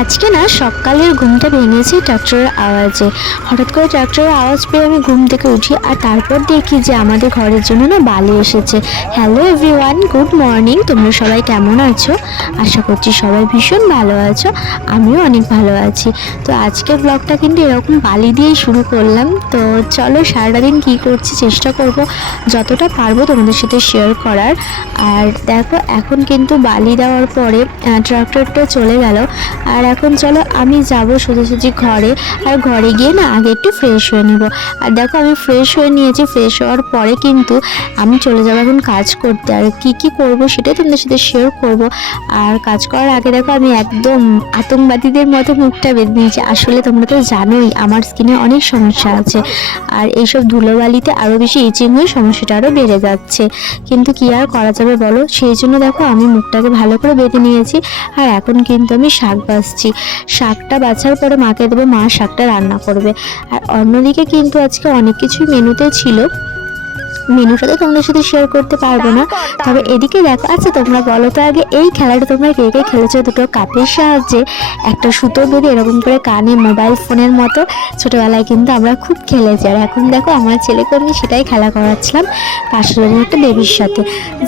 আজকে না সকালের ঘুমটা ভেঙেছি ট্রাক্টরের আওয়াজে। হঠাৎ করে ট্রাক্টরের আওয়াজ পেয়ে আমি ঘুম থেকে উঠি আর তারপর দেখি যে আমাদের ঘরের জন্য না বালি এসেছে। হ্যালো এভরিওয়ান গুড মর্নিং তোমরা সবাই কেমন আছো? আশা করছি সবাই ভীষণ ভালো আছো, আমিও অনেক ভালো আছি। তো আজকের ব্লগটা কিন্তু এরকম বালি দিয়েই শুরু করলাম। তো চলো সারাদিন কী করছি চেষ্টা করব, যতটা পারব তোমাদের সাথে শেয়ার করার। আর দেখো, এখন কিন্তু বালি দেওয়ার পরে ট্রাক্টরটা চলে গেল। আর এখন চলো আমি যাব সোজাসুজি ঘরে। আর ঘরে গিয়ে না আগে একটু ফ্রেশ হয়ে নিব। আর দেখো আমি ফ্রেশ হয়ে নিয়েছি ফ্রেশ হওয়ার পরে কিন্তু আমি চলে যাব এখন কাজ করতে। আর কি কি করব সেটাই তোমাদের সাথে শেয়ার করব। আর কাজ করার আগে দেখো আমি একদম আতঙ্কবাদীদের মতো মুখটা বেঁধে নিয়েছি আসলে তোমরা তো জানোই আমার স্কিনে অনেক সমস্যা আছে। আর এইসব ধুলোবালিতে আরও বেশি ইচিং হয়ে সমস্যাটা আরও বেড়ে যাচ্ছে। কিন্তু কি আর করা যাবে বলো? সেই জন্য দেখো আমি মুখটাকে ভালো করে বেঁধে নিয়েছি। আর এখন কিন্তু আমি শাক বাছছি শাকটা বাছার পরে মাকে দেবো, মা শাকটা রান্না করবে। আর অন্যদিকে কিন্তু আজকে অনেক কিছুই মেনুতে ছিল। মেনুটা তো তোমাদের সাথে শেয়ার করতে পারব না। তবে এদিকে দেখো আচ্ছা তোমরা বলো তো আগে এই খেলাটা তোমরা কে কে খেলেছো? দুটো কাপের সাহায্যে একটা সুতো বেঁধে এরকম করে কানে মোবাইল ফোনের মতো। ছোটোবেলায় কিন্তু আমরা খুব খেলেছি। আর এখন দেখো আমার ছেলেকে আমি সেটাই খেলা করাচ্ছিলাম পাশের বাড়ির একটা বেবির সাথে।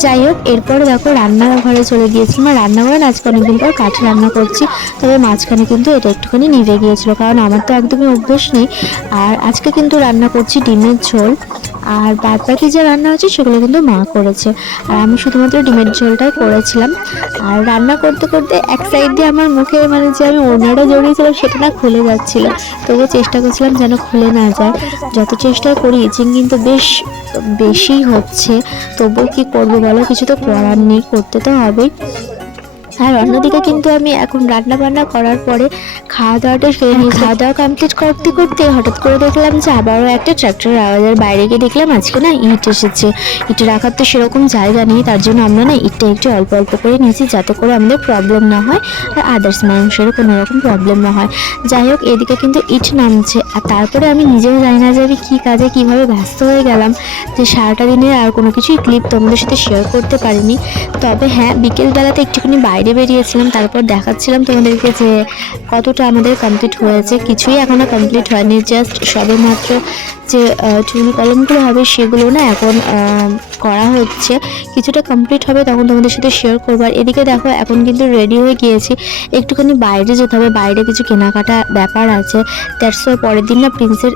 যাই হোক এরপরে দেখো রান্নাঘরে চলে গিয়েছিলাম আর রান্নাঘরে আজকে অনেকদিন পর কাঠে রান্না করছি। তবে মাঝখানে কিন্তু এটা একটুখানি নিভে গিয়েছিল কারণ আমার তো একদমই অভ্যেস নেই। আর আজকে কিন্তু রান্না করছি ডিমের ঝোল। আর বাদ বাকি যে রান্না হচ্ছে সেগুলো কিন্তু মা করেছে। আর আমি শুধুমাত্র ডিমের ঝোলটাই করেছিলাম। আর রান্না করতে করতে এক সাইড দিয়ে আমার মুখে মানে যে আমি ওনাটা জড়িয়েছিলাম সেটা না খুলে যাচ্ছিল। তবুও চেষ্টা করছিলাম যেন খুলে না যায়। যত চেষ্টা করি, ইচিং কিন্তু বেশ বেশি হচ্ছে। তবুও কি করব বলো? কিছু তো করার নেই, করতে তো হবেই। আর অন্যদিকে কিন্তু আমি এখন রান্না বান্না করার পরে খাওয়া দাওয়াটা সেরে নিই খাওয়া দাওয়া কমপ্লিট করতে করতে হঠাৎ করে দেখলাম যে আবারও একটা ট্র্যাক্টরের আওয়াজের বাইরে গিয়ে দেখলাম আজকে না ইট এসেছে। ইট রাখার তো সেরকম জায়গা নেই, তার জন্য আমরা না ইটটা একটু অল্প অল্প করে নিয়েছি যাতে করে আমাদের প্রবলেম না হয় আর আদার্স মানুষেরও কোনো রকম প্রবলেম না হয়। যাই হোক, এদিকে কিন্তু ইট নামছে। আর তারপরে আমি নিজেও জানি না যে আমি কী কাজে কীভাবে ব্যস্ত হয়ে গেলাম যে সারাটা দিনের আর কোনো কিছুই ক্লিপ তোমাদের সাথে শেয়ার করতে পারিনি। তবে হ্যাঁ বিকেলবেলাতে একটুখানি বাইরে বেরিয়েছিলাম, তারপর দেখাচ্ছিলাম তোমাদেরকে যে কতটা আমাদের কমপ্লিট হয়েছে। কিছুই এখনও কমপ্লিট হয়নি জাস্ট সবে মাত্র যে চুনি কলমগুলো হবে সেগুলো না এখন করা হচ্ছে। কিছুটা কমপ্লিট হবে তখন তোমাদের সাথে শেয়ার করব। আর এদিকে দেখো, এখন কিন্তু রেডি হয়ে গিয়েছি। একটুখানি বাইরে যেতে হবে, বাইরে কিছু কেনাকাটা ব্যাপার আছে। দ্যাটস পরের দিন না প্রিন্সের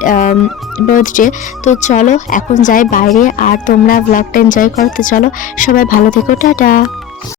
বার্থডে তো চলো, এখন যাই বাইরে, আর তোমরা ব্লগটা এনজয় করতে। চলো, সবাই ভালো থেকো, টাটা।